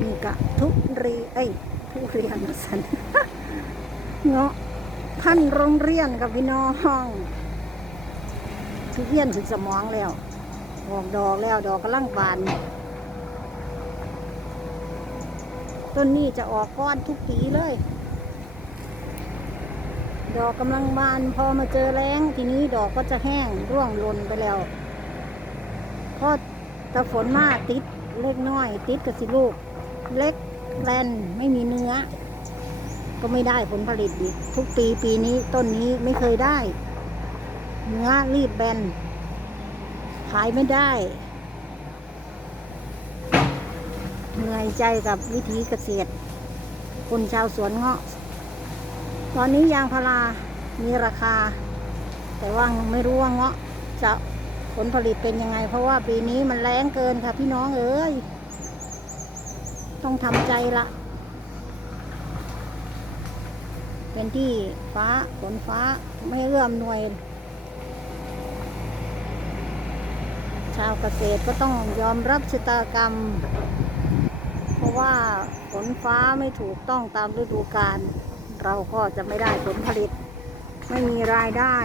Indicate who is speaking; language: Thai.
Speaker 1: นี่กะทุเรียนเอ้ยทุเรียนสันเงาะพันโรงเรียนกับพี่น้องทุเรียนถึงสมองแล้วออกดอกแล้วดอกกำลังบานต้นนี้จะออกก้อนทุกปีเลย ดอกกำลังบานพอมาเจอแรงทีนี้ดอกก็จะแห้งร่วงหล่นไปแล้วเพราะถ้าฝนมากติดเล็กน้อย ติดกับสิลูก เล็กแลนไม่มีเนื้อ ก็ไม่ได้ผลผลิตดีทุกปีปีนี้ต้นนี้ไม่เคยได้ เนื้อรีบแบน ขายไม่ได้ เหนื่อยใจกับวิธีเกษตร คนชาวสวนเงาะ ตอนนี้ยางพารามีราคา แต่ว่าไม่รู้ว่าเงาะจะผลผลิตเป็นยังไง เพราะว่าปีนี้มันแรงเกินค่ะพี่น้องเอ้ย ต้องทำใจละ เป็นที่ฟ้าฝนฟ้าไม่เอื้อมหน่วย ชาวเกษตรก็ต้องยอมรับชะตากรรม เพราะว่าฝนฟ้าไม่ถูกต้องตามฤดูกาลเราก็จะไม่ได้ผลผลิต ไม่มีรายได้